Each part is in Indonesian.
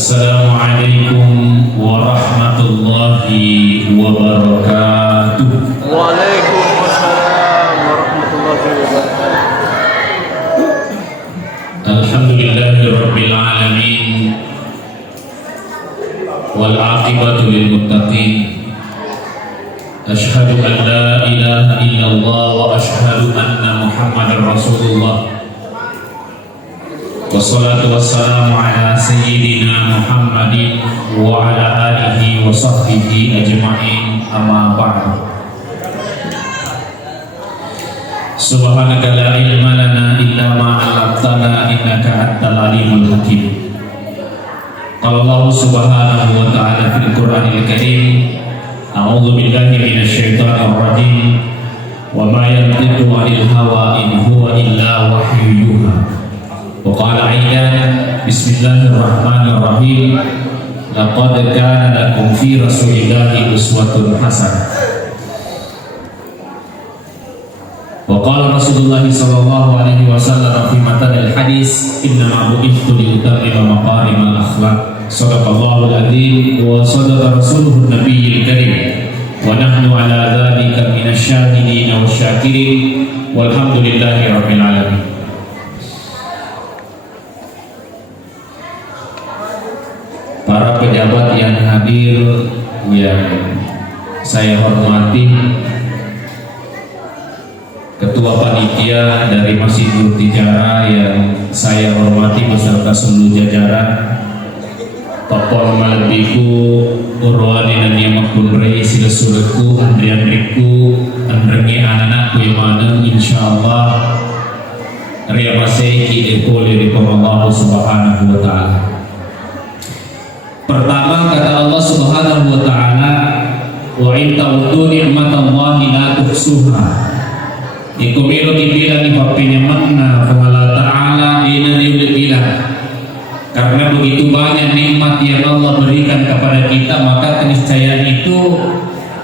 Assalamualaikum warahmatullahi wabarakatuh. Waalaikumsalam warahmatullahi wabarakatuh. Alhamdulillahi rabbil alamin wal aqibatu lil muttaqin. Asyhadu an la ilaha illallah wa asyhadu anna Muhammadar Rasulullah. Wassalatu wassalamu ala sayyidina Muhammadin wa ala alihi wa sahbihi ajma'in, amma ba'du. Subhanaka la ilma lana illa ma 'allamtana innaka antal alimul hakim. Qala Allah subhanahu wa ta'ala fil Qur'anil Karim, a'udzu billahi minasy syaithanir rajim, wa ma yantiqu 'anil hawa in huwa illa wahyu yuha. Wa qala aidan, bismillahirrahmanirrahim, laqad kana lakum fi rasulillahi uswatun hasanah. Wa qala Rasulullah sallallahu alaihi wasallam fi matanil hadis, innama bu'ithtu liutammima maqarimal akhlaq. Shadaqallahul adzim wa shadaqa rasuluhun nabiyil karim. Wa nahnu ala dzalika minasyahidin wasyakirin walhamdulillahi rabbil alamin. Para pejabat yang hadir yang saya hormati, Ketua Panitia dari Masjid Nur Tijara yang saya hormati beserta seluruh jajaran, tokoh malebiku, urwani dan yamakun rei silesuleku, andriandriku, andrengi anak-anakku yang mana insyaallah riamaseki ekole di Allah subhanahu wa ta'ala. Pertama, kata Allah subhanahu wa ta'ala, wa in ta'uddu ni'matallahi la tuhsuha. Iku milo dibilang ni papinya makna Allah ta'ala ina dibilang. Karena begitu banyak nikmat yang Allah berikan kepada kita, maka keniscayaan itu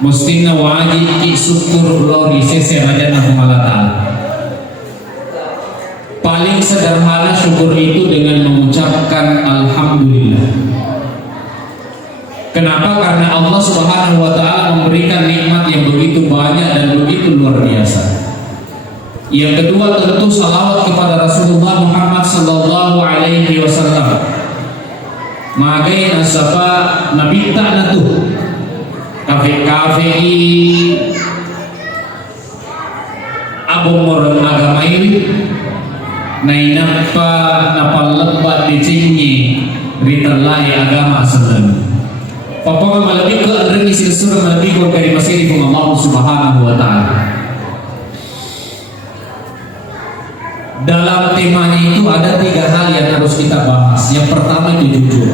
mestinya wajib syukur lori sese rajana Allah ta'ala. Paling sederhana syukur itu dengan mengucapkan alhamdulillah. Kenapa? Karena Allah subhanahu wa ta'ala memberikan nikmat yang begitu banyak dan begitu luar biasa. Yang kedua, tentu salawat kepada Rasulullah Muhammad sallallahu alaihi wasallam. Magai nasaba nabi ta'na tuh kafe-kafe abu moron agama ini nainapa napal lebat dicingi ritalai agama sebenarnya. Papa malabik ke adrengi silsura malabik ke dari masih Allah subhanahu wa ta'ala. Dalam temanya itu ada 3 hal yang harus kita bahas. Yang pertama itu jujur.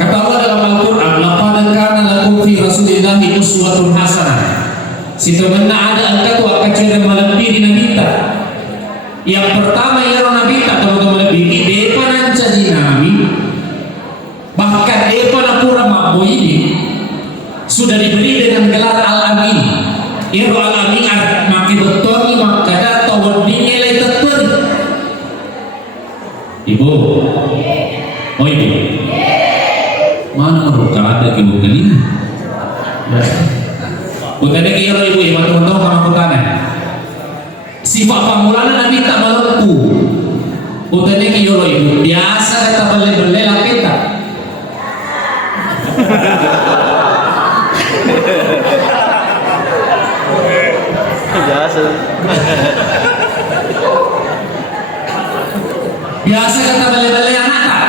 Kata Allah dalam Al-Quran, laqad kana lakum fi rasulillahi uswatun hasanah. Sebenarnya ada angka tu akan cerita malabik di nabita. Yang pertama ya nabita kalau malabik depa nanca di nabi. Bahkan depa napura mabo ini sudah diberi dengan gelar Al-Amin. Iro Al-Amin maki betongi makada tawad dinilai tetap. Ibu, oh ibu, mana mereka ada ibu kali? Bukan ada kira ibu yang teman-teman kamu kutanya. Sifat pamulana nabi tak maluku. Bukan ada kira ibu biasa kata beli-beli lapeta. Biasa kata bale-bale anak tak?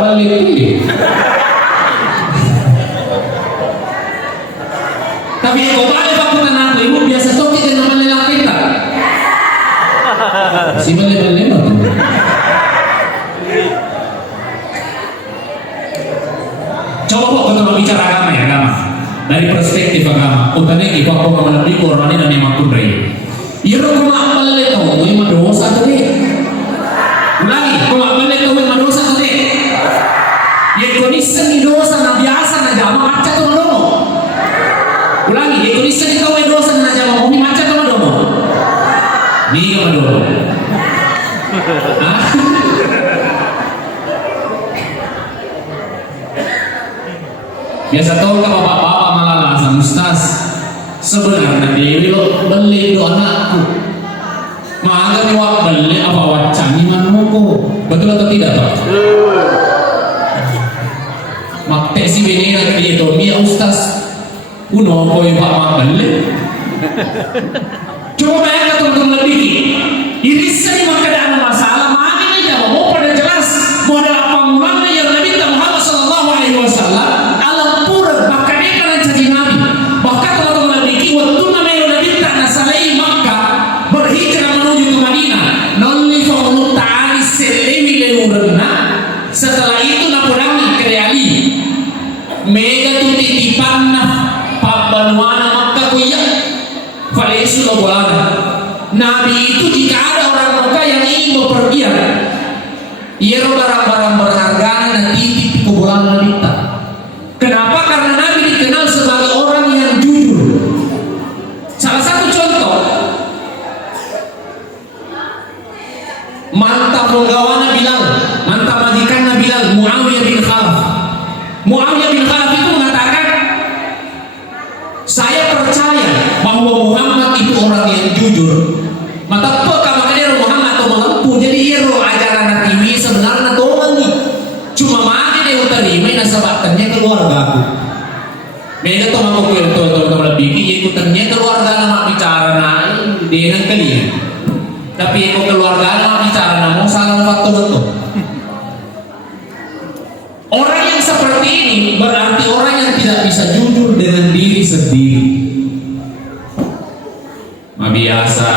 Bale. Tapi kau bale pak putan ibu biasa toki dengan bale laki tak? Si bale-bale apa tu? Coba kok kalau bicara agama ya agama. Dari perspektif agama, utane ibu aku mengenai Quran dan Imam Qur'an. Iro kuma balle to, mo madosa to ni. Ulangi, kuma balle to mo madosa to ni. Ye konisa ni dosa na biasa na jama maca to no. Ulangi, ye konisa ni kau dosa na jama mo maca to no. Ni yo do. Biasa tahu kalau bapak-bapak malah sama ustaz. Sebenarnya dia lo beli do anakku. Maga ni wak beli apa wacani manuku. Betul atau tidak Pak? Makte si benera ke dia tu dia ustaz. Uno ko yung pak beli. Coba bayangkan teman-teman lebih. Ini sering keadaan masalah. Mana aja mau pada jelas. Mau ada panggilan yang Nabi Muhammad Sallallahu Alaihi Wasallam. Setelah itu napurangi kreali mega tu titipan na pabanuana Makkah kuya falesu lo bolana. Nabi itu jika ada orang Makkah yang ingin bepergian iero barang-barang berharga dan titip ke bulan wanita. Kenapa? Karena Nabi dikenal sebagai orang yang jujur. Salah satu contoh mantap penggawana Bilal, mantap majikan Bilal, Muawiyah bin Khalaf. Muawiyah bin Khalaf itu mengatakan, saya percaya bahwa Muhammad itu orang yang jujur. Mata peka makanya Muhammad atau mengempu. Jadi hero ajaran Nabi sebenarnya doang nih. Cuma mana dia terima nasabatannya keluarga aku. Mereka tuh mau kuil tuh lebih ikutannya keluarga nama bicara naik dia nang kalian. Tapi kok keluarga nama bicara nama salah waktu betul. Orang yang seperti ini berarti orang yang tidak bisa jujur dengan diri sendiri. Biasa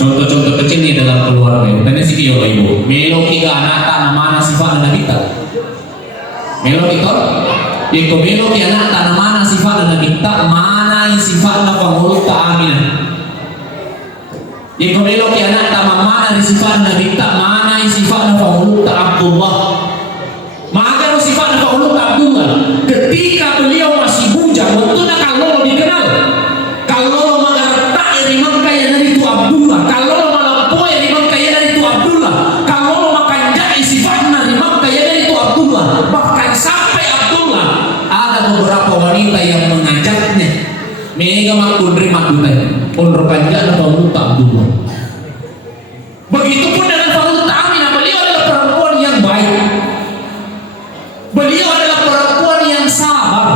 contoh-contoh kecil nih dalam keluarga. Tanya si kio ibu. Melo kiga anak tanah mana sifat anak kita. Melo kita. Iko melo ki anak tanah mana sifat anak kita. Mana sifat anak pengulut amin. Iko melo ki anak tanah mana sifat anak kita. Mana sifat anak pengulut Abdullah. Maka sifat Paulus Abdullah ketika beliau masih bujang waktu kalau dikenal kalau mengerti memang kaya dari itu Abdullah kalau melampaui memang kaya dari itu Abdullah kalau makan jadi sifatnya memang kaya dari itu Abdullah bahkan sampai Abdullah ada beberapa wanita yang mengajaknya mega makun terima dutai pondok panjang Paulus Abdullah. Begitupun dengan Paulus Aminah, beliau adalah perempuan yang baik. Beliau adalah perempuan yang sabar.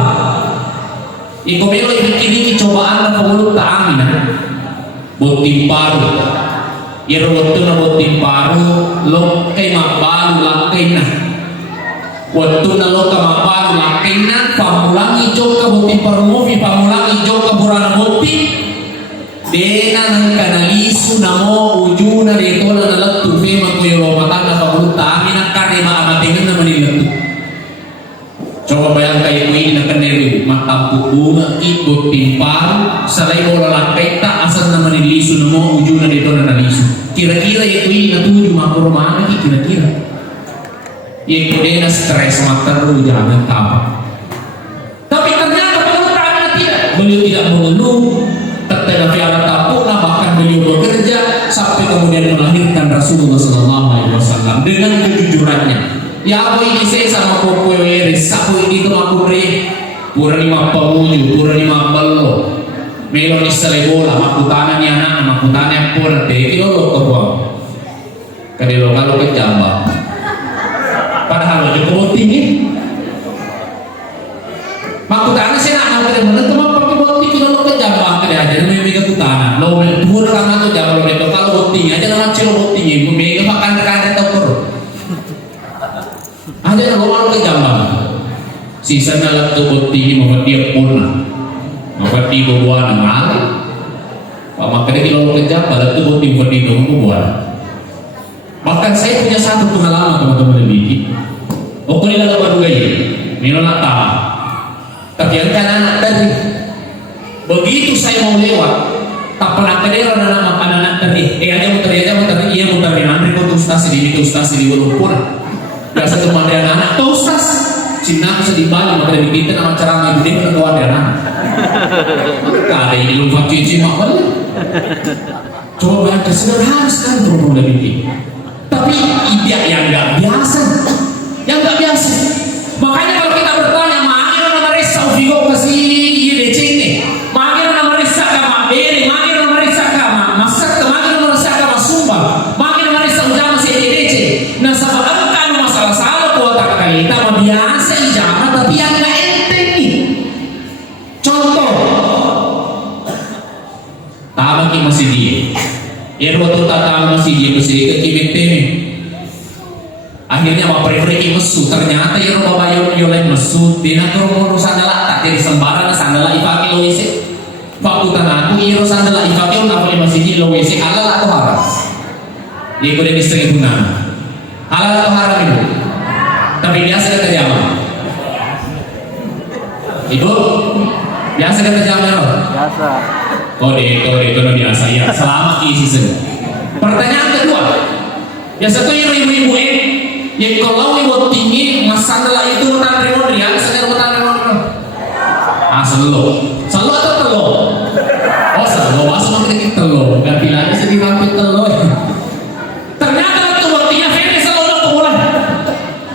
Iko beliau ini cobaan na pengulut Aminah. Botim paru. Iro waktu na botim paru lo kay mabalu lakay na. Waktu na lo ka mabalu lakay na pamulangi jok ka botim paru mo, pamulangi jok ka burana botim. Dena ng kanaliso na mo ujuna dito na nalattu fema ko yung matang na pengulut Aminah karena maamatingan na manilatu. Coba bayangkan ini nak kendiri matampu bunga ikut timpar salai bola lapeta asal nama nilisu namo ujungnya itu nana lisu kira-kira ini natuju makro mana kira-kira itu dia stres materu jangan tahu tapi ternyata pengutannya tidak beliau tidak mengeluh tetapi alat tapu bahkan beliau bekerja sampai kemudian melahirkan Rasulullah SAW dengan kejujurannya. Ya aku ini saya sama koko eres, aku ini tuh aku beri pura lima pamunyu, pura lima balo, melo ni selebola, aku tanah ni anak, aku tanah yang pura deh, itu lo kebuang, kadelo kalau kejamba, padahal lo cukup tinggi, aku tanah saya nak ada mana tuh mau pakai boti kalau lo kejamba, kadang aja lo mega aku tanah, lo pura tanah tuh jamba lo itu kalau boti aja lo macam boti ni, mega makan kadang tau pura. Ada yang orang kejambang, sisanya alat tubuh tinggi membuat dia purna, membuat dia berbuah malu. Makanya kalau orang kejambang alat tubuh tinggi membuat dia berbuah. Bahkan saya punya satu pengalaman teman-teman lebih. Aku ini lalu baru gaya, minum tahu. Tapi yang kan anak tadi, begitu saya mau lewat, tak pernah kedera anak-anak tadi. Aja muter, iya muter. Nanti kau ustaz ini berlumpur. Biasa cuma ada anak tuh ustaz Cina bisa dibalik maka dari kita nama cara ibu dia kan ada anak ada ini lupa cici mak coba kesederhana sekali problem ini tapi ide yang nggak biasa makanya kalau kita bertanya mana resau laki masih dia. Ya waktu tata masih dia masih ke kibete. Akhirnya mapre-preki mesu, ternyata ya rumah bayon yolen mesu, dina turun sandala tak jadi sembarang sandala ipake lo isi. Fakutan aku iro sandala ipake una boleh masih di lo isi halal atau haram. Dia boleh istri guna. Halal atau haram itu? Tapi biasa kata jamaah. Ibu, biasa kata jamaah. Biasa. Kode biasa ya. Selamat isi sen. Pertanyaan kedua, ya satu ibu-ibu yang kalau ibu tinggi masalah itu menandri ya, saya menandri selalu atau telur? Oh selalu, masuk ke telur. Gak bilangnya sedih mampir telur. Ternyata itu waktunya Fede selalu nak pulang.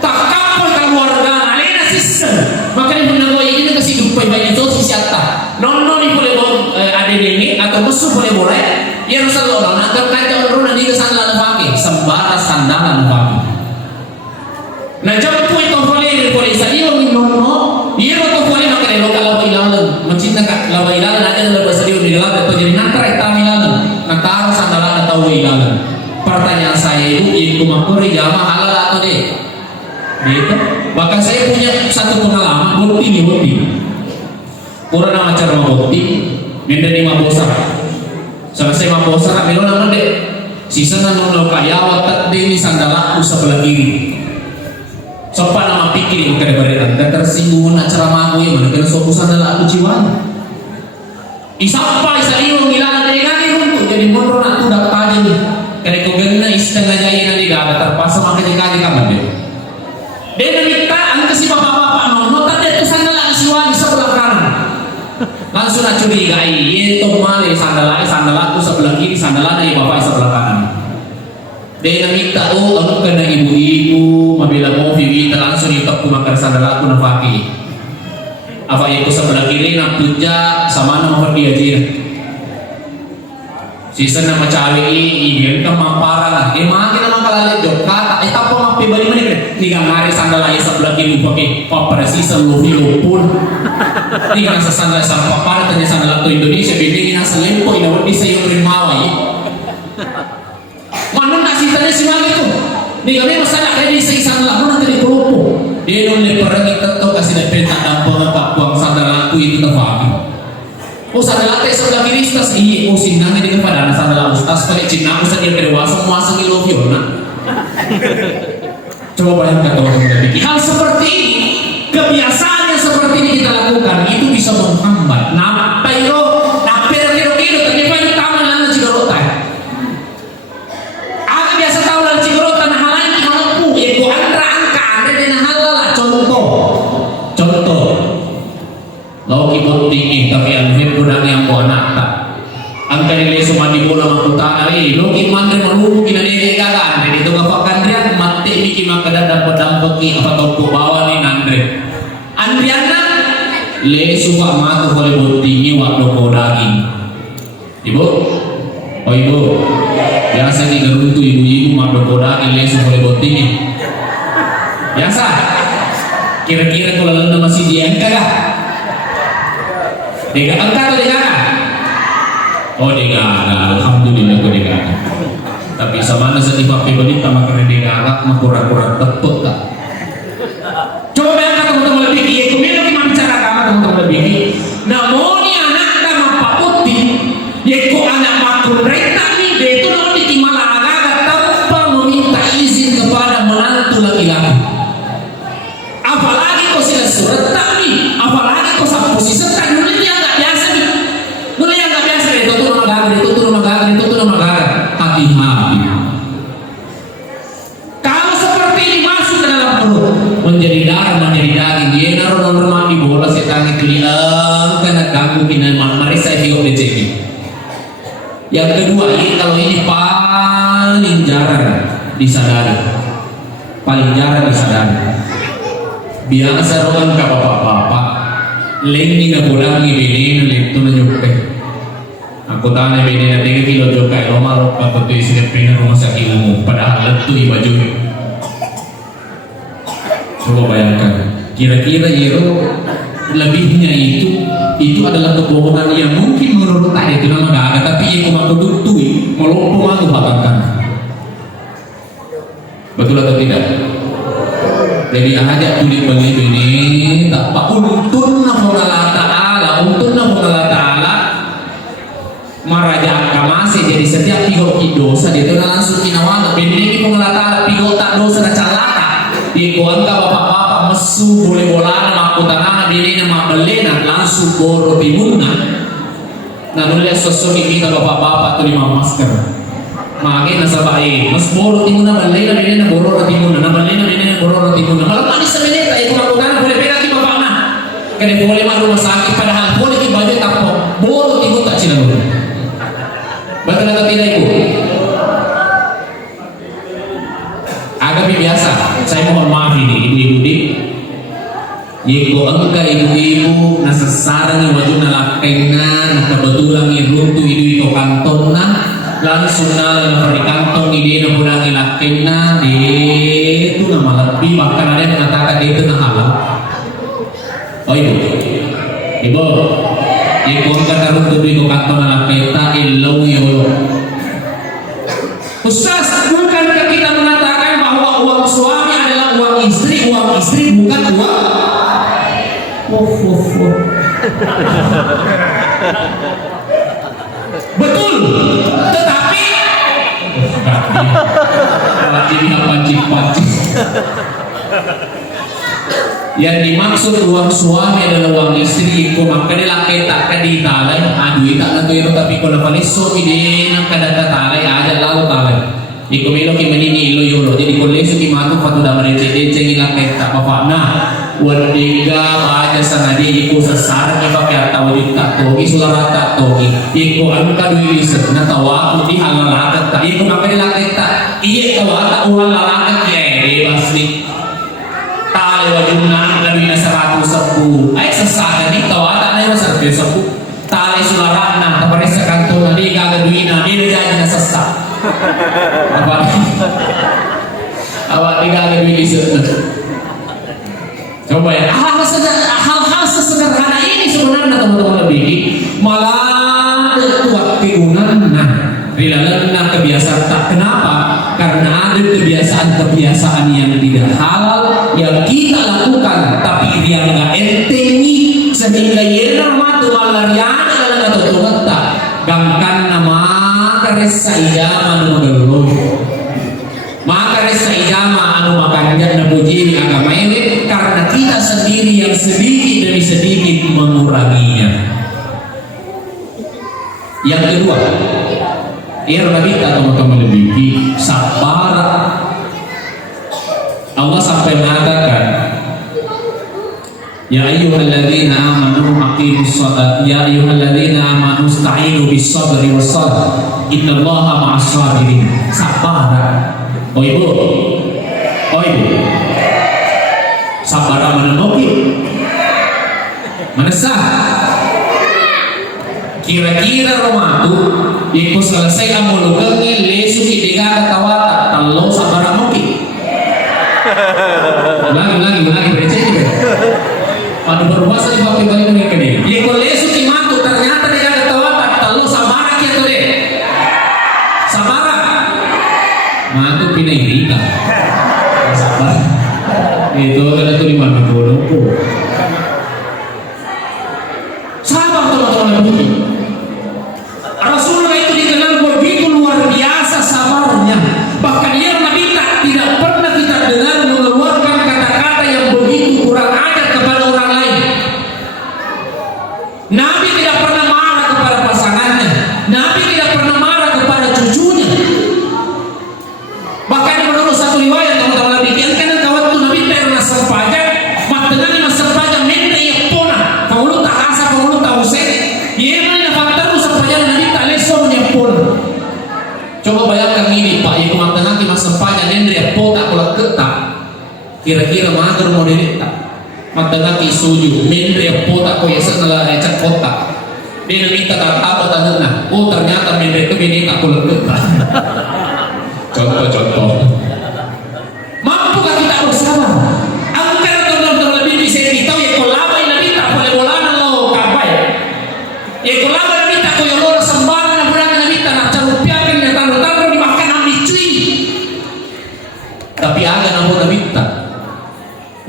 Tak kapal keluarga, alena sister. Makanya bunda gue ini kasih dupai banyak itu si siapa? Non ini boleh ada ini atau musuh boleh. Ya Rasulullah, nak kerja orang nanti kesandalan pakai, sembara sandalan pakai. Nah jawab tu itu boleh saya minum, dia waktu boleh makan lokal laba ilalan, mencinta laba ilalan ada laba sedih di dalam atau jadi nanti rekam ilalan, nanti sandalan atau ilalan. Pertanyaan saya itu makuri jamaah halal atau deh? Gitu. Bahkan saya punya satu pengalaman bukti. Kurang nama cara bukti, menjadi mabosa. Selesai mabosa, kami nama deh. Sisa nang kaya watak deh di sandalaku sebelah kiri. Sopan nama pikir bukan daripada dan tersinggung nak ceramahku yang mana kena sopu sandalaku jiwa. Isapa isaliu ngilang dari kami untuk jadi mundur nak tudak tadi. Karena kau gena istengah jaya nanti gak terpaksa makan kaji kamu deh. Dia minta angka si bapak-bapak nono tadi itu sandal siwani sebelah kanan. Langsung nak curigai, itu malih sandalaku sebelah kiri, sandalnya bapak sebelah kanan. Dia minta kamu kena ibu-ibu, mabila mau kita langsung itok kumakar sandalaku nafaki. Apa itu sebelah kiri nak puja sama nama pergi aja. Sisa nama cawe ini kan mamparan. Makin nama kalalit jok kata. Tapi mapi balik mana? Tiga hari sandal aja sebelah kiri pakai operasi seluruh pun. Tiga sandal sama papar tanya sandal atau Indonesia bedanya asal lempo ini bisa yurin mawai. Mana nak sisanya si mami tu? Tiga hari masalah kayak di sandal mana tadi kelompok. Dia nolak pergi tetap kasih dapat dampang tak buang sandal aku itu terfaham. Oh sandal ate sebelah kiri tas iya oh sinangnya dengan pada sandal tas pakai cina aku saja dewasa muasa kilo fiona. Coba bayangkan teman-teman hal seperti ini kebiasaannya seperti ini kita lakukan itu bisa menghambat. Nah, tayo, kiro tapi paling taman lalu cigarotan. Aku biasa tahu lalu cigarotan hal lain yang mampu yaitu angka dan halal lah contoh. Lalu kita tinggi tapi anfir gudang yang buat nak. Angka nilai semua di bola makuta ari. Lo kiman dan malu kita nilai kagan. Jadi itu kapakan dia mati bikin makada dapat dampaki apa tahu ku bawa ni Andre. Andriana le suka matu boleh tinggi waktu kau daging. Ibu, oh ibu, biasa di geruntu ibu-ibu waktu kau daging le suka boleh tinggi. Biasa. Kira-kira kalau lalu masih diangkat kah? Dia angkat atau dia angkat? Oh dia angkat, alhamdulillah kau dia angkat. Tapi sama nasa di pakai balik sama kena dia angkat, mah kurang-kurang tepuk tak? Coba bayangkan teman-teman lebih dia, kemudian kita bicara agama teman-teman lebih. Namun ni anak dah mampak putih, dia kok anak makun reta ni, dia itu nak ditimala agak tanpa meminta izin kepada menantu laki-laki. Apalagi kau sudah surat tapi, apalagi kau sampai posisi tak dulu dia nggak biasa ni, dulu yang nggak biasa itu tu nama gagal, hati-hati. Kalau seperti ini masuk ke dalam perut, menjadi darah, menjadi daging, dia naruh rumah di bola setan itu dia kena ganggu binan marisa hidup rezeki. Yang kedua ini kalau ini paling jarang disadari, biasa orang ke bapak-bapak lengi na bulangi bini na lito na nyupe aku tanya bini na 3 kilo juga lo malu apa tuh isi pina rumah sakit umum padahal itu baju. Coba bayangkan kira-kira itu lebihnya itu adalah kebohongan yang mungkin menurut tak itu nama gagal, tapi yang aku tutui melompo malu bahkan. Betul atau tidak? Jadi ajak tulis beli ini tak pak untun nama Allah Taala meraja kamasi. Jadi setiap pigo dosa dia tu langsung kinawala bini pun Allah Taala pigo tak dosa na calaka pigo angka bapak-bapak mesu boleh bola nama aku tanah bini nama belena langsung boro timunna. Nah boleh sosok kita bapak-bapak tu lima masker. Mungkin nasabai mas boro timunna belena bini na boro timunna na belena bini na boro timunna. Malam manis sebenarnya itu aku tanah boleh beda kita bapak. Kena boleh masuk rumah sakit padahal boleh kita baju tapok boro timun tak cina dulu. Betul atau tidak ibu? Agak biasa. Saya mohon maaf ini ibu-ibu di. Yaitu engkau ibu-ibu nasasarang wajib nalakengan kebetulan iruntu itu kantona langsung nala di kantong ide na pulang ilakenna itu nama lebih bahkan ada yang mengatakan itu na halal. Oh ibu, ibu kata runtuh itu kantong na peta ilau yo. Ustaz, bukankah kita mengatakan bahwa uang suami adalah uang istri bukan uang? Betul, tetapi ini pancing. Yang dimaksud uang suami adalah uang istri. Kau makan laki tak kadi talai, aduh tak nanti itu tapi kalau paling so ide nak kada talai aja lalu talai. Iko melo ki menini ilo yoro. Jadi kalau lesu ki matu patu dah merece cengi laki tak apa na. Wadiga aja sana dia iko sesar ki pakai atau di tak togi sulara tak togi. Iko angka dui riset na tawa aku di halal lakat tak. Iko makan laki tak. Iya tawa tak uang lakat ya bebas nih. Tali wajibna nabi na 110 ay sasada di tawata na yung 110 tali sularana tapos sa kanto na di gagaduina di na sasa apa di gagaduina coba ya hal-hal sesederhana ini sebenarnya teman-teman lebih malah waktunan rilalan kebiasaan tak kenapa karena ada kebiasaan yang tidak halal yang kita lakukan tapi yang nggak entengi sehingga yana matu malariana dalam atau tunggata gangkan nama karesa ijama anu magalo maka karesa ijama anu makannya nabujiri agama ini karena kita sendiri yang sedikit demi sedikit menguranginya. Yang kedua, kita teman-teman lebih sabar. Allah sampai mengatakan ya ayyuhalladzina amanu aqimus shalah ya ayyuhalladzina amanu ista'inu bis sabri was salah innallaha ma'as sabirin. Sabar. Oh ibu sabar mana mungkin menesah kira-kira romatu ikut selesai amulukannya lesu ketiga tawata kalau sabar mungkin ulangi berecet juga pada berpuasa di bawah balik mereka deh ikut lesu kimatu ternyata dia ada tawata kalau sabar kia tuh deh sabar matu pindah irika sabar itu ada tuh di mana bodoh sabar teman-teman begini. Rasulullah itu dikenal begitu luar biasa sabarnya. Bahkan ia wanita tidak pernah kita dengar mengeluarkan kata-kata yang begitu kurang ajar kepada orang lain. Nabi tidak pernah marah kepada pasangannya. Nabi tidak pernah marah kepada cucunya. Bahkan menurut satu riwayat teman-teman demikian karena waktu Nabi pernah sempajan, matengah lima sempajan mente yang pona. Pengulut tak asa, pengulut tak usai. Ia mana fakta sempajan Nabi tak lesom yang pona. Coba bayangkan ini Pak, yang matengah lima sempajan mente yang pona kalau ketak. Kira-kira mager mau dirita. Matengah isuju mente yang pona kau yang senala lecak kotak. Dia minta tak apa tanya. Oh ternyata mente itu bini tak kalau ketak. Contoh. Mampukah kita bersabar? Angkat teman-teman lebih bisa kita ya kalau lama Nabi tak boleh Eko lama na mita ko yung lora sambaran na mula na mita na charupiakin na talo-talo di makan ang michui. Tapi aga na mo na mita.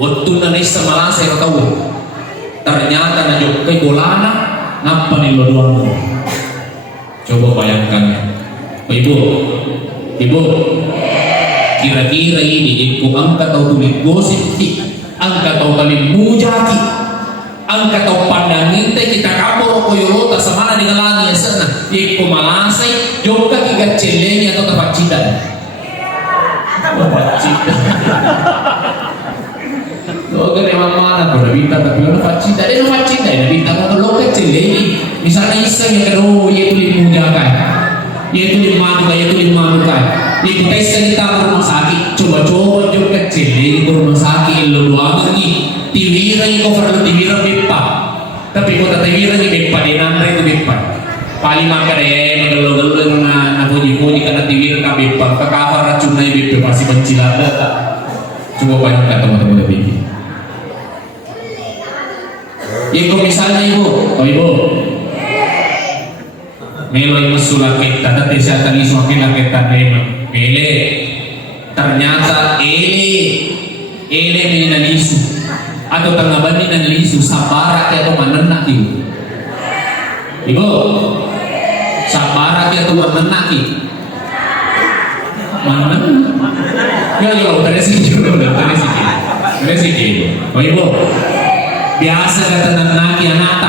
Waktu na nisa malasay na tao. Ternyata na yung kay bolana nampa nilodoan mo. Coba bayangkan. Ibu, kira-kira ini kung ang kataw tulit gosip ki, ang kataw kalim mujaki, ang kataw pandangin tayo kita kapor ko yolota sa mana di kalani sana, iku malasay, yung kakigat chelenya atau tapat cidan. Tapat cidan. So, gani mana ko nabita tapi ano tapat cidan, tapat cidan, nabita ko lo ka chelenya, misalnya isang yung karo yung tulit mujaki. Yaitu lima luka. Di kita kita ke rumah sakit, coba-coba juga kecil di rumah sakit lu luangan ni. Tiwira ni kau perlu tiwira bepa. Tapi kau tak tiwira ni bepa di nandre tu bepa. Paling makan gelo-gelo na puji-puji karena tiwira ka bepa. Kakak racun na bepa pasti bencilada tak. Coba bayangkan teman-teman lebih. Ibu misalnya ibu, ibu. Melo yang mesulak kita, tapi saya tadi semakin lagi kita mele. Ternyata ele menalisu atau tengah bani menalisu sabara atau mana ibu. Ibu, sabara atau mana mana? Ya, terus sih. Oh ibu, biasa kata naki anak.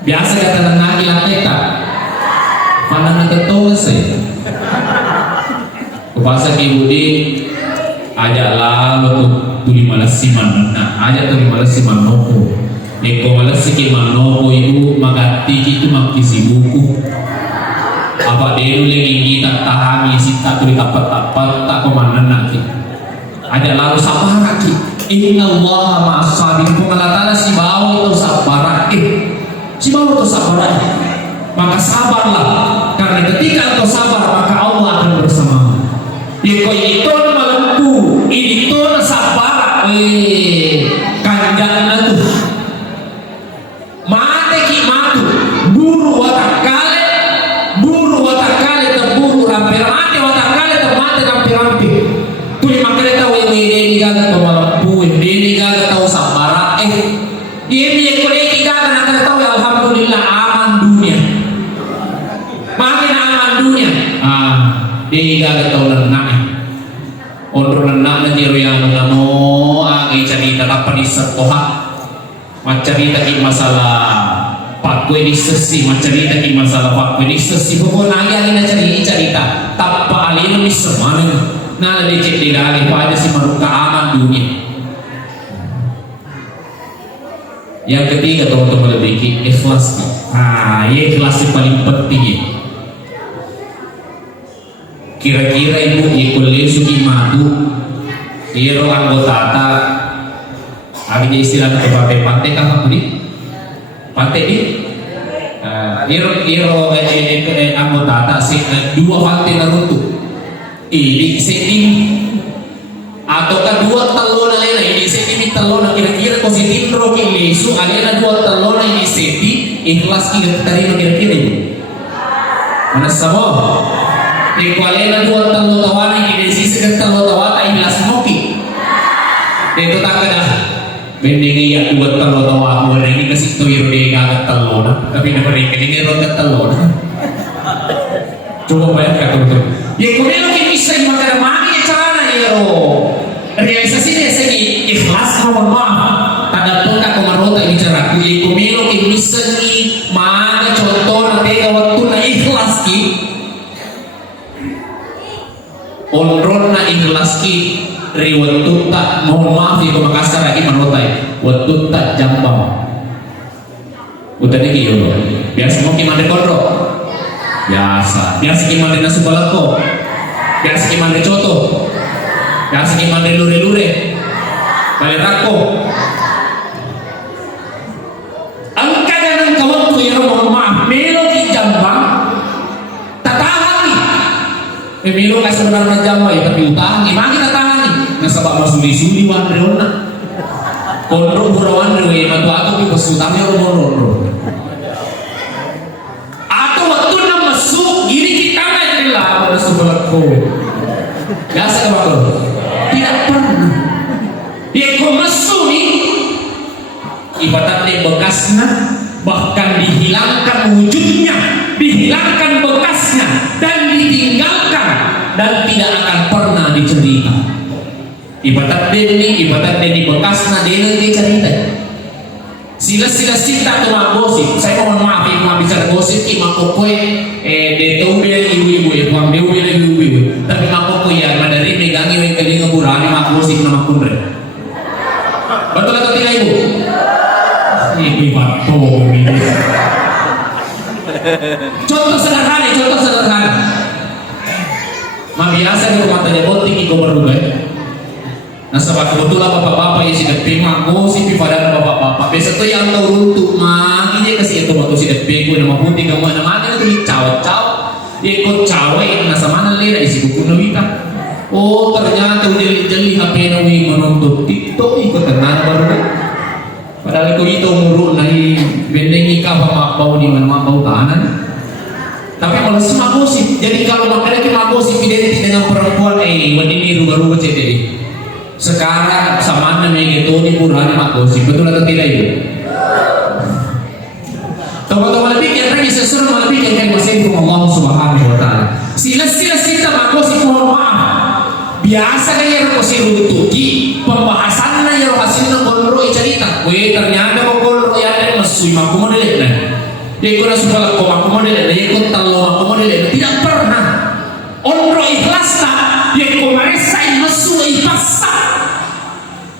Biasa kata nangki laketa mana ngeketul sih kupasa kibudi ajaklah tuli malas siman ajak tuli malas siman nopo eko malas siman nopo ibu magati itu makisi buku apa dulu lagi kita tahami sita tuli kapat tak kemana nanti ada lalu sabar lagi inna Allah ma'as-sabirin pengalatana si bawah itu sabar si bawah itu sabar maka sabarlah karena ketika engkau sabar maka Allah akan bersamamu iko itu malampu ini itu sabar kanjana tuh mate ki matu buru watakale terburu rampe-rampe watakale termate rampe-rampe tuli makanya tahu ini gagal tahu malampu ini gagal tahu sabar ini kolegi gagal akan tahu alhamdulillah aman dunia makin aman dunia dia gagal tahu lenak untuk lenak na jero yang namo ay cerita apa di sekolah macerita ki masalah pak kue di sesi macerita ki masalah pak kue di sesi pokoknya alih cerita tanpa alih ni semana nah lecet di dalam pada si manusia aman dunia. Yang ketiga teman-teman lebih ikhlas. Ikhlas yang paling penting. Kira-kira ibu ikut suki madu, iro anggota ta, ada istilah kepada pantai kakak beri, pantai di, iro anggota ta dua pantai naruto, ini setim ataukah dua telur lain ini setim telur kira-kira positif roki lesu alena dua telur ini seti ikhlas kita tadi kira-kira itu mana sama alena dua telur tawana ini sisi telur tawata ikhlas moki itu tak ada bendingi ya dua telur tawa ini kasih tuh yuri agak telur tapi mereka ini roket telur coba bayangkan teman-teman ya kemudian kita bisa makan mani cara ya realisasinya segi ikhlas mohon maaf tada pun tak komarota ini cara kuyi kumilo ki miseni mana contoh nanti waktu na ikhlas ki onron na ikhlas ki riwatu tak mohon maaf itu Makassar lagi manotai waktu tak jambang udah nih yo biasa mau gimana kodro biasa gimana nasi balako biasa gimana coto biasa gimana lure-lure balik rako angka jangan kawan tuh ya mohon maaf melo ki jambang tatahan nih melo kasih sebenarnya jambang ya tapi utang nih makin tatahan nih nasabak masuli-suli wandreona Konro burawan dewe matu aku pi pesutami rumor. Atau waktu na masuk gini kita na lah pada sebelah ko. Biasa ka ba? Tidak pernah. Dia ko masuk ni ibaratnya bekasnya bahkan dihilangkan wujudnya, dihilangkan bekasnya dan ditinggalkan dan tidak akan pernah dicerita. Ibarat ini bekasnya dia nanti cerita. Sila cinta tu mak gosip. Saya mohon maaf ibu bicara gosip ki mak kokoe de tau bilang ibu-ibu ya, mak dia bilang ibu-ibu. Tapi mak kokoe ya madari megangi yang kali ngeburani mak gosip nama kunre. Betul atau tidak ibu? Ibu bapak ini. Contoh sederhana. Mak biasa di rumah tanya botik iko berdua. Nah sebab kebetulan bapak-bapak yang sudah terima gosip pada bapak-bapak. Biasa tuh yang tahu runtuh mah ini kasih itu waktu sudah pegu nama putih kamu nama itu caw ikut cawe yang nasa mana lera isi buku nawita. Oh ternyata udah jeli HP nawi menuntut TikTok ikut tenang baru. Padahal itu muruk nahi bendeng ikah sama bau di mana bau tahanan. Tapi kalau semua gosip, jadi kalau makanya kita gosip identik dengan perempuan ini rubah-rubah CTD. Sekarang sama namanya gitu di purani mak gosip, betul atau tidak itu? Teman-teman lebih yang lagi sesuatu lebih yang kayak masih itu Allah Subhanahu Wa Taala. Sila kita mak gosip mohon maaf. Biasa kan yang gosip rutuki pembahasannya yang hasilnya kolro cerita. Weh ternyata kolro yang ada masuk mak model lah. Dia kena suka kok model lah. Dia ikut talo mak model tidak pernah. Onro ikhlas tak? Dia komersa masuk ikhlas.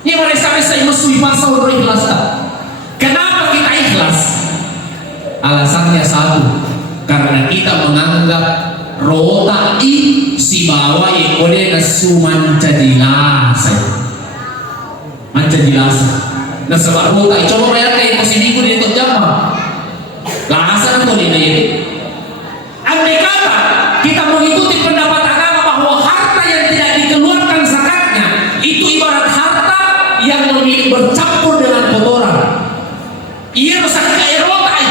Ini mereka masuk masa untuk ikhlas tak? Kenapa kita ikhlas? Alasannya satu, karena kita menganggap rota si bawah ikode nasu manca jelas. Nah sebab rota coba bayar kayak musim minggu di itu jam lahasan apa ini? Andai kata kita mengikuti pendapat agama bahwa harta yang tidak dikeluarkan zakatnya itu ibarat harta yang memilih bercampur dengan kotoran. Ia rusak kayak rotai.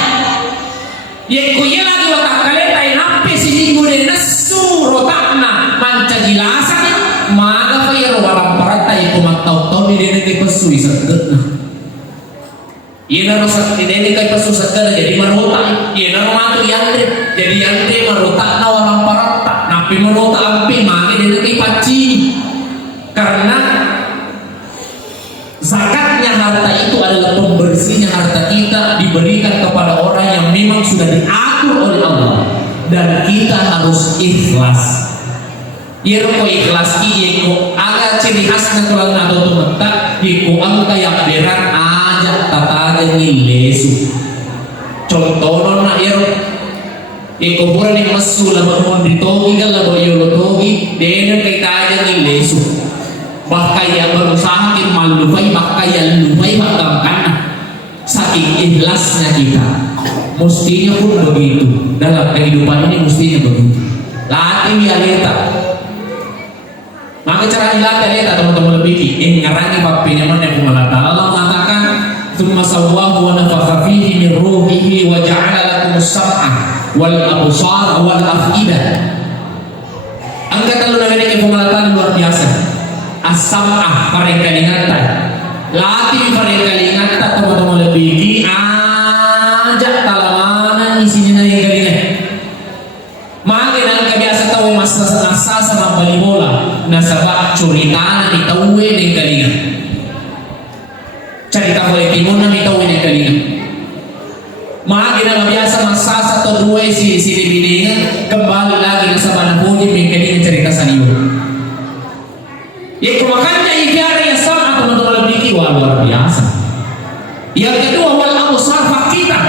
Yang kuya lagi rotak kaleta yang sampai seminggu dia nesu rotakna manca jilasan maka kaya robalang parata yang kumatau-tau dia nanti pesui sakit. Ia narusak ini kayak pesu sakit jadi marotak. Ia narumatu yandre jadi yandre marotakna walang parata. Napi marotak ampi maka dia nanti paci. Karena zakatnya harta itu adalah pembersihnya harta kita diberikan kepada orang yang memang sudah diatur oleh Allah dan kita harus ikhlas. Iro ikhlas iko agak ciri khasnya kalau atau tumentak iko angka yang berat aja tata ngilesu. Contoh na iko pura di masu lama mau ditogi kan lama yolo togi dena kita aja ngilesu. Bahkan yang berusaha kita malupai bahkan yang lupai bahkan saking ikhlasnya kita mestinya pun begitu dalam kehidupan ini mestinya begitu latih aleta maka cara dilatih aleta teman-teman lebih ngarangi bapinya mana yang Allah mengatakan thumma sawwahu wa nafakha fihi min ruhihi wa ja'ala lakum as-sam'a wal absara wal af'idah. Angkatan lu dari pengelatan luar biasa. As-sam'ah parengkalingatan latih parengkalingatan teman-teman lebih ajak talamanan isinya yang kalingan maka dan kebiasa tahu masa sama bali bola nasabak curita di tahu yang kalingan cerita boleh timun yang tahu yang kalingan maka dan biasa masa atau dua si bidingnya kembali lagi nasabak puji yang kalingan cerita saniun. Ya makanya ikhtiar yang sama teman-teman lebih luar biasa. Yang kedua wal absar kita.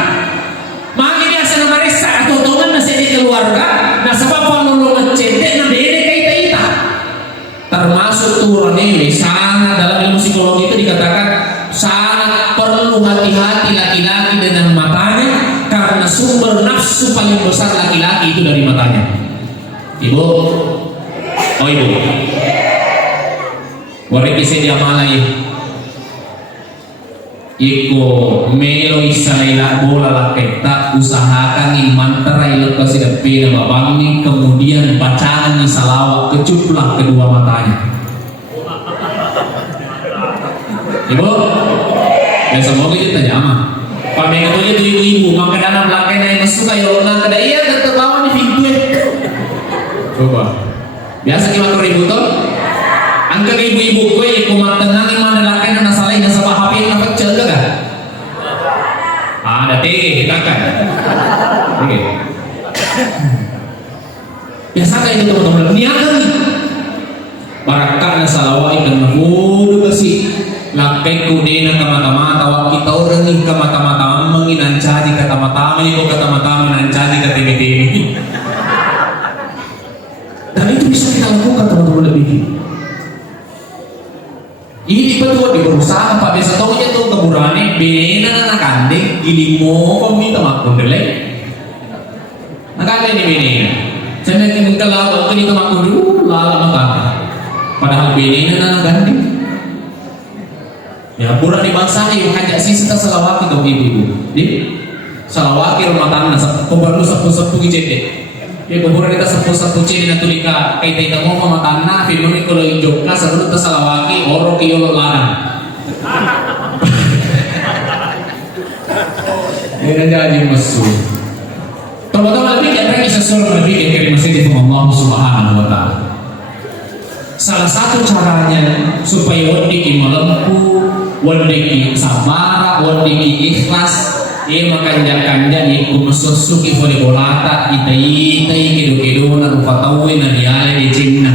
Maka biasa nama resa atau teman nasi di keluarga, nah sebab penulung ngecete nanti ini kita. Termasuk turun ini sangat dalam ilmu psikologi itu dikatakan sangat perlu hati-hati laki-laki dengan matanya karena sumber nafsu paling besar laki-laki itu dari matanya. Ibu, oh ibu. Boleh bisa dia malai. Iko melo isaila bola laketa usahakan iman terai lepas depi nama bangi kemudian bacaan salawat kecuplah kedua matanya. Ibu, dan semoga itu tanya ama. Pameng itu ibu-ibu maka dalam belakang yang masuk kayak orang kada iya terbawa di pintu. Coba, biasa kita ibu tuh. Angka ibu-ibu gue yang kumatenang iman laki na nasalay na sa bahapin na pagtsel ka. Dati kita kan. Oke. Biasa kayak itu teman-teman. Niakan nih. Barakat na salawai kan nahudu kasi lakai kude na kamata-mata wa kita orang nih kamata-mata menginanca di kata-mata ini kok kata-mata menanca di kata-timi. Dan itu bisa kita lakukan teman-teman lebih. Ini betul di perusahaan Pak biasa tahu aja tuh keburane bena na nakandeng gini mo peminta makun dele nakandeng ni bena saya nanti kalau ini makun dulu lala maka padahal bena na nakandeng ya pura di bangsa ini ngajak sih kita selawati dong ibu-ibu di selawati rumah tanah kumpul sepu-sepu gijete ya kumpul kita sepu-sepu cini na tulika kay tayo mo pamatana film ni kalau injok ka sarut ta salawaki oro kiyo lana ini jadi mesu teman-teman lebih kita bisa suruh lebih dari masjid Allah Subhanahu wa ta'ala. Salah satu caranya supaya wadi melempu wadi sabara wadi ikhlas makanja-kanja ni kumususuki fole bolata itai kido-kido na rupatawi na niyale di Cina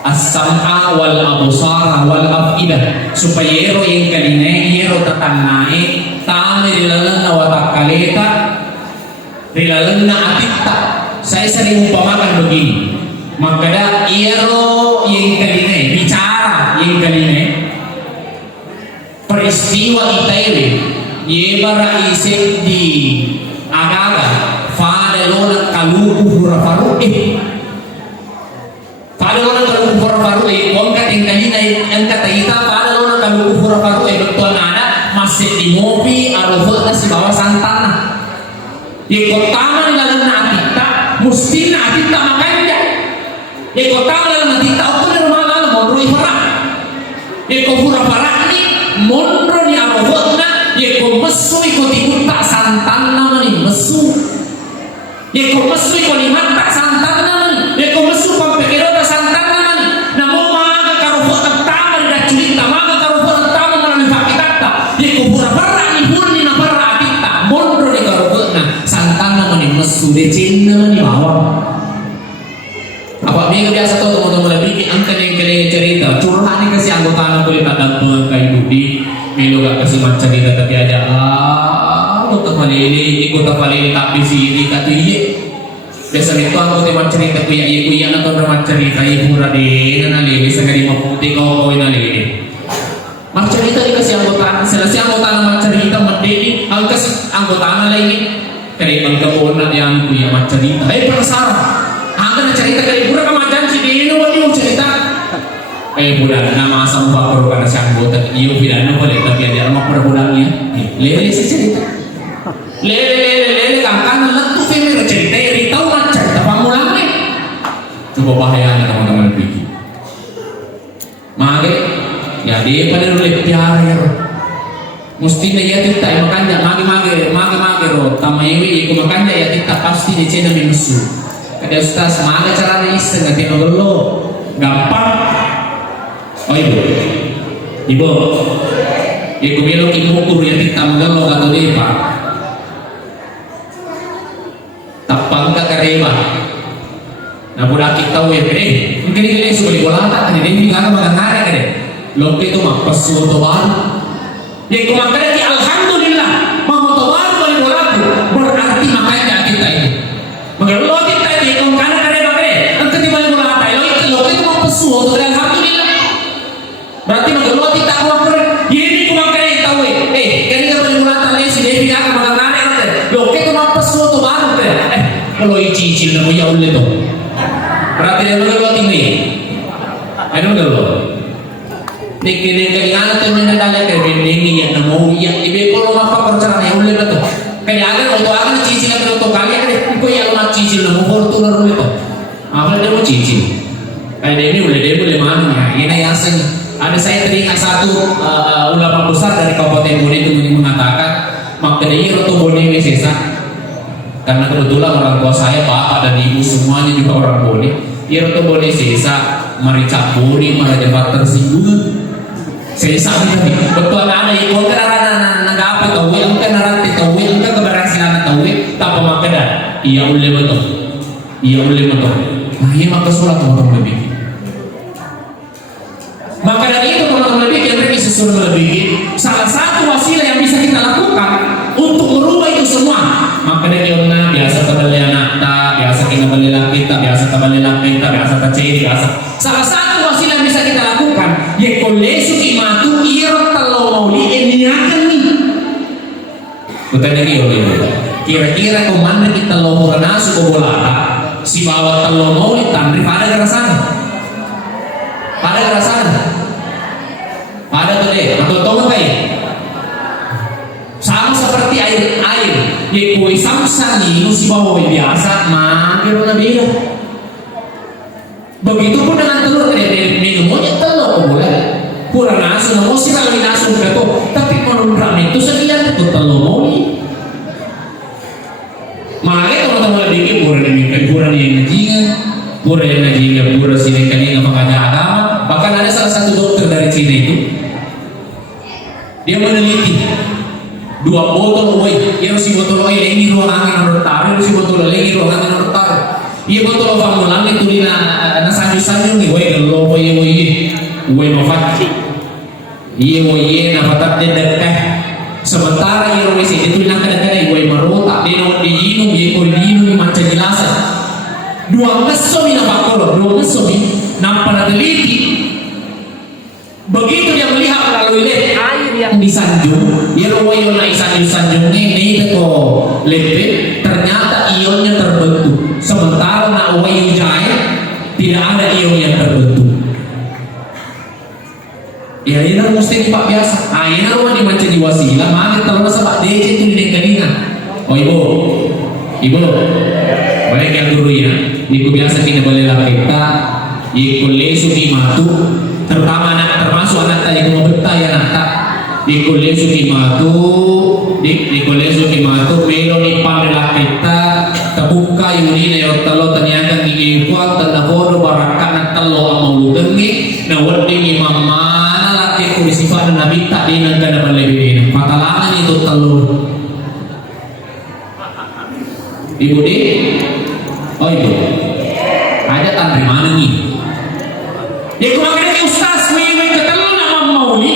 as-sam'a wal abusara wal af'idah supaya yero yung kalinay yero tatanay tami rilalan na watakaleta rilalan na atitta saya sering umpamakan begini magkada yero yung kalinay bicara yung kalinay peristiwa itay Yebara isip di agaga fadalona kaluku hurafaru fadalona kaluku hurafaru wong kating kanina ang kataita fadalona kaluku hurafaru betul nada masih di mobi arufo na si bawah santana ikotama ni dalam atita musti na atita makanya ikotama dalam atita ako na rumah mondro ihara ikofurafara ni mondro ni arufo na Yeko mesu ikuti tak santan namanya mesu. Yeko mesu ikuti tak santan namanya. Yeko mesu pampekero tak santan namanya. Namun maga karufo tertama dan cerita maga karufo tertama melalui fakita. Yeko pura-pura ni purni na para atita. Mondro di karufo na santan namanya mesu decin namanya bawah. Apa biasa biasa tuh teman-teman lebih angkat yang kalian cerita curhat ni kasi anggota na kulit adantuan kay Budi. Milo gak kasih macam kita tapi ada aku terpalili ikut terpalili tapi sini kata iya biasa itu aku teman cerita ku ya ibu yang atau teman cerita ibu rade nali bisa kali maputi kau nali macam cerita dikasih anggota selesai anggota nama cerita mendeni angkas anggota lain kali mengkabona yang ku ya macam cerita penasaran angkat cerita kali ibu raka macam si dino wali cerita bulan nama asam bakar karena sang anggota iyo pidana boleh tapi ada nama perbulannya lele sih cerita lele kangkang letup ini cerita iri tahu kan cerita pamulangnya coba bahayanya teman-teman pikir mage ya dia pada oleh piara mesti ya kita makanya mage ro tamayewi iku makanya ya kita pasti di channel minusu kada ustaz mage caranya iseng ngati lo gampang. Oh ibu, iku belok imukur yang hitam gelo atau dia pak, tapang ka karema, na budak kita mungkin ini sudah dibola tak, ini dia nggak mengenai kan deh, loke itu mah pesu tobar, ya itu makanya di alhamdulillah mau tobar boleh bolaku berarti makanya kita ini, maka lo kita ini kau karena karema kan deh, nanti di balik bola tak, loke itu mah pesu atau alhamdulillah. Berarti magalo kita ko per yini ko makay tawe kani ka bali mula tali si Devi ka magana ate lo ke to mapaso to baru te kalau icicil na mo ya ulit to berarti dia magalo tinggi ano magalo Kini kailangan tayo na nadala kay bending yan na mo iyak ibe ko mga pakorcara na ulit na to. Kaya agad o agad na chichi na to kali agad ko yan na chichi na mo fortuna ulit to. Ako na mo chichi. Kaya ini ulit dia boleh mana ya. Ini yasan ada saya teringat satu ulama besar dari Kabupaten Bone itu mengatakan maknanya roto Bone Mesesa. Karena kebetulan orang tua saya bapak dan ibu semuanya juga orang Bone. Ia roto Bone Sesa mericak Bone malah dapat tersinggung. Saya sabi betul ada ibu karena nanggapi tahu yang kenarati tahu yang keberhasilan tahu tanpa makeda iya boleh betul nah ini maka surat teman-teman lebih maka dari itu teman-teman lebih yang bisa surat lebih salah satu wasilah yang bisa kita lakukan untuk merubah itu semua maka dari orang biasa kembali anak biasa kembali kita biasa kembali kita biasa terciri biasa salah satu wasilah yang bisa kita lakukan ya kolesu imatu irot talo mauli eniakan nih kutanya kira-kira komanda kita lo nasu kobolata si bawa talo mauli tandri pada gerasan pada tuh deh atau tahu kayak sama seperti air ya kue samsang ini si bawa biasa mager na beda begitupun dengan telur minumnya telur boleh kurang nasu mau sih kalau nasu betul tapi menurut itu sekian itu telur mau nih makanya teman-teman lebih kurang yang ngajingan kurang sini kan yang mengajar agama bahkan ada salah satu dokter dari Cina itu dia meneliti 2 botol oil yang si botol oil ini ruang angin menurut taruh si botol oil ini ruang angin menurut taruh iya botol formulan itu di na sanju nih gelo oil mafati iya na fatat dedek sementara iya oil itu na kadang-kadang oil marotak dia diinum di macam jelasan 2 ngesomi na faktor 2 ngesomi nampak teliti begitu dia melihat melalui air yang disanjung dia oil na isanjung ini itu lembek ternyata ionnya terbentuk sementara na oil jahit tidak ada ion yang terbentuk ya ini mesti pak biasa ini rumah dimancing di wasilah mana kalau sebab DC itu di keningan oh ibu baik yang dulu ya ibu biasa kita boleh kita ibu lesu matu terutama anak termasuk anak tadi mau betah ya anak ibu lesu matu melo ni pandela kita terbuka yuri na talo tanyakan ni ikwal tanahoro barakan talo amulu dengi na wadi ni mama laki ku disifat nabi tak dinangkan balebin patalangan itu talo ibu di oh ibu ada tantri mana nih dia kumakan ustaz we ketelu nama mauli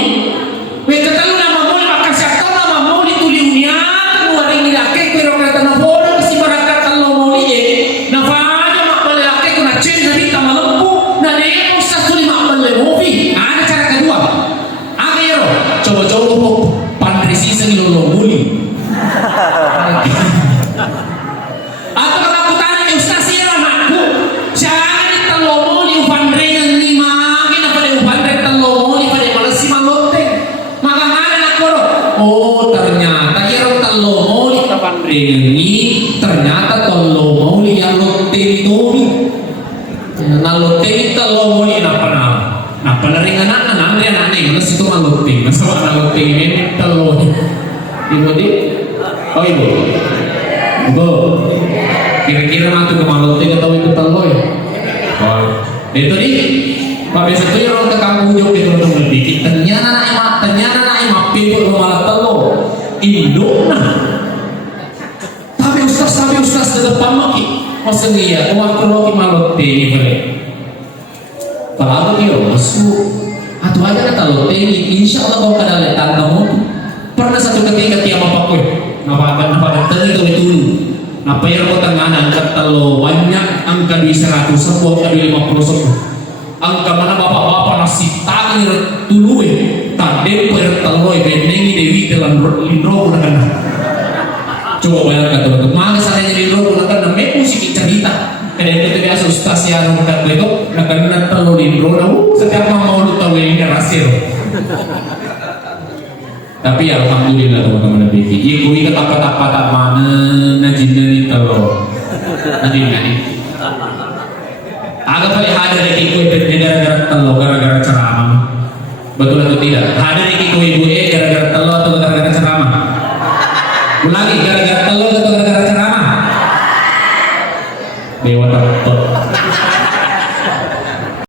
we ketelu nama mauli maka siapa nama mauli tu dunia keluar ini laki ku orang kata naforo si barakat talo mauli na faada makbal laki ku na chen nabi tamalampu na ne ustaz tu makbal movi ada cara kedua akhiro coba-coba po pandrisi sengilo mauli atau kalau aku tanya ustaz ya anakku jangan ditalomoli upandrengan lima kita pada upandreng talomoli pada malas si malote maka mana nak koro oh ternyata ya talomoli upandrengan ini ternyata talomoli yang lote itu na lote talomoli apa ringan anak ini malas itu malote masalah na lote ini talomoli ibu di oh ibu kira-kira nanti kemana tuh tahu itu telur ya? Oh, itu nih. Pak biasa tuh orang ke kampung jauh di Gunung Mediki. Ternyata naik piput malah telur. Induk nah. Tapi ustaz di depan lagi. Masa iya, waktu lagi malut ini bre. Kalau dia masuk, atau aja kata lo ini, insya Allah kau kada letak kamu. Pernah satu ketika tiap apa kue, apa tadi itu. Apa yang kau tengah angkat telo banyak angka di 100 angka di 50 angka mana bapak-bapak nasi tangan tulu tadi per telo benengi dewi dalam lindro kan coba bayangkan teman-teman mana salahnya lindro kan memang musik cerita kadang itu biasa ustaz yang mendapat itu nak telo lindro setiap mau lu tahu ini rahasia Tapi alhamdulillah teman-teman Biki. Ibu ini apa-apa tak mana najinnya itu. Najinnya nih. Agak paling ada di ibu itu gara-gara telo, gara-gara ceramah. Betul atau tidak? Ada di ibu gara-gara telo atau gara-gara ceramah? Ulangi, gara-gara telo atau gara-gara